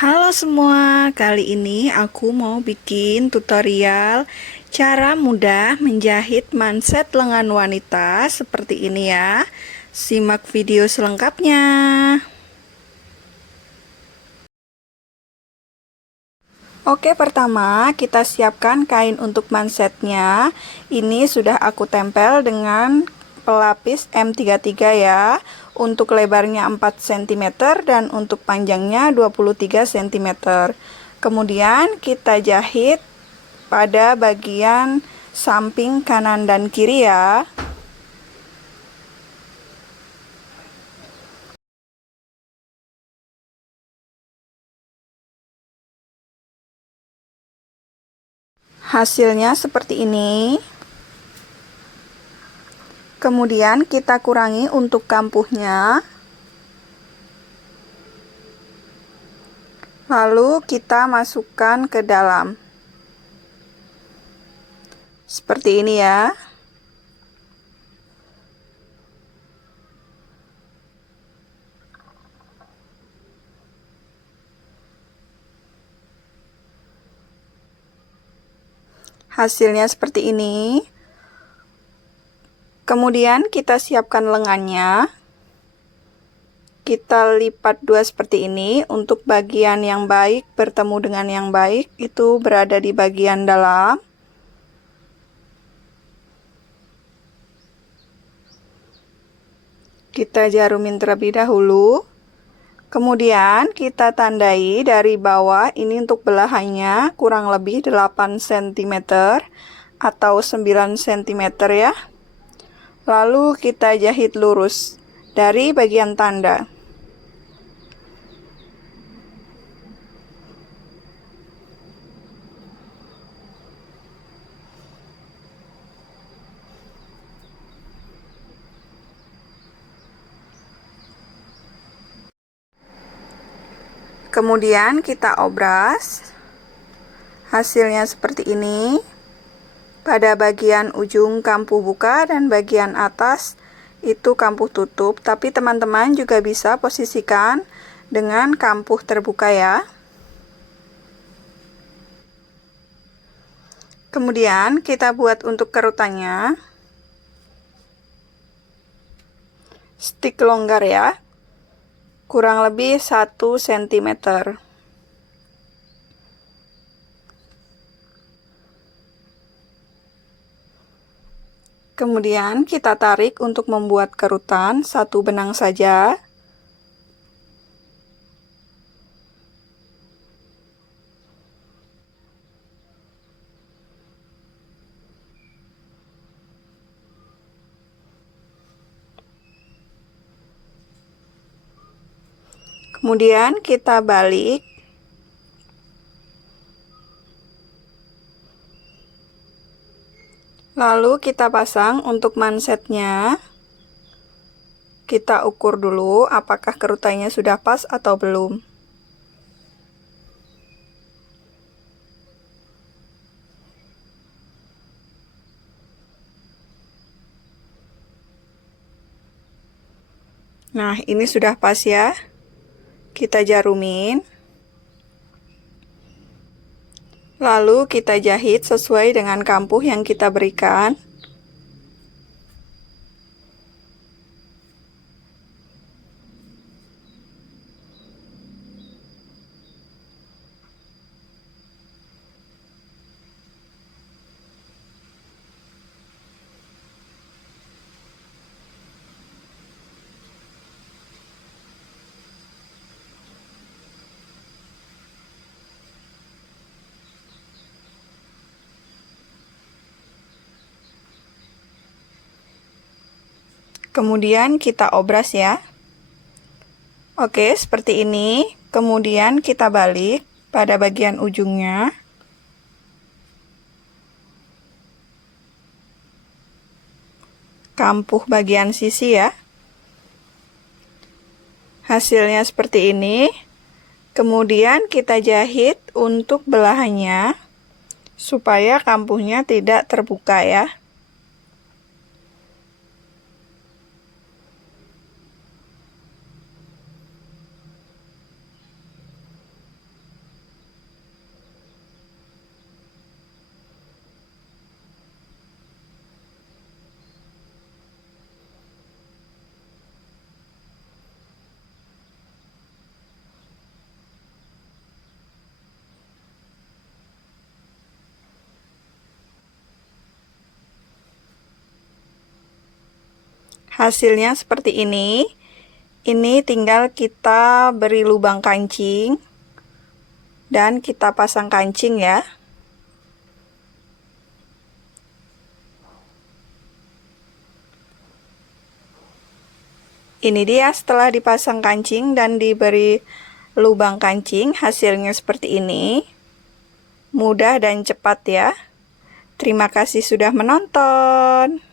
Halo semua, kali ini aku mau bikin tutorial cara mudah menjahit manset lengan wanita seperti ini ya. Simak video selengkapnya. Oke, pertama kita siapkan kain untuk mansetnya. Ini sudah aku tempel dengan pelapis M33 ya. Untuk lebarnya 4 cm dan untuk panjangnya 23 cm. Kemudian kita jahit pada bagian samping kanan dan kiri ya. Hasilnya seperti ini. Kemudian kita kurangi untuk kampuhnya. Lalu kita masukkan ke dalam. Seperti ini ya. Hasilnya seperti ini. Kemudian kita siapkan lengannya. Kita lipat dua seperti ini. Untuk bagian yang baik bertemu dengan yang baik itu berada di bagian dalam. Kita jarumin terlebih dahulu. Kemudian kita tandai dari bawah, ini untuk belahannya kurang lebih 8 cm atau 9 cm ya. Lalu kita jahit lurus dari bagian tanda. Kemudian kita obras. Hasilnya seperti ini. Pada bagian ujung kampuh buka dan bagian atas itu kampuh tutup, tapi teman-teman juga bisa posisikan dengan kampuh terbuka ya. Kemudian kita buat untuk kerutannya. Stik longgar ya. Kurang lebih 1 cm. Kemudian kita tarik untuk membuat kerutan, satu benang saja. Kemudian kita balik. Lalu kita pasang untuk mansetnya. Kita ukur dulu apakah kerutannya sudah pas atau belum. Nah, ini sudah pas ya. Kita jarumin. Lalu kita jahit sesuai dengan kampuh yang kita berikan. Kemudian kita obras ya. Oke, seperti ini. Kemudian kita balik pada bagian ujungnya. Kampuh bagian sisi ya. Hasilnya seperti ini. Kemudian kita jahit untuk belahannya supaya kampuhnya tidak terbuka ya. Hasilnya seperti ini. Ini tinggal kita beri lubang kancing dan kita pasang kancing ya. Ini dia setelah dipasang kancing dan diberi lubang kancing, hasilnya seperti ini. Mudah dan cepat ya. Terima kasih sudah menonton.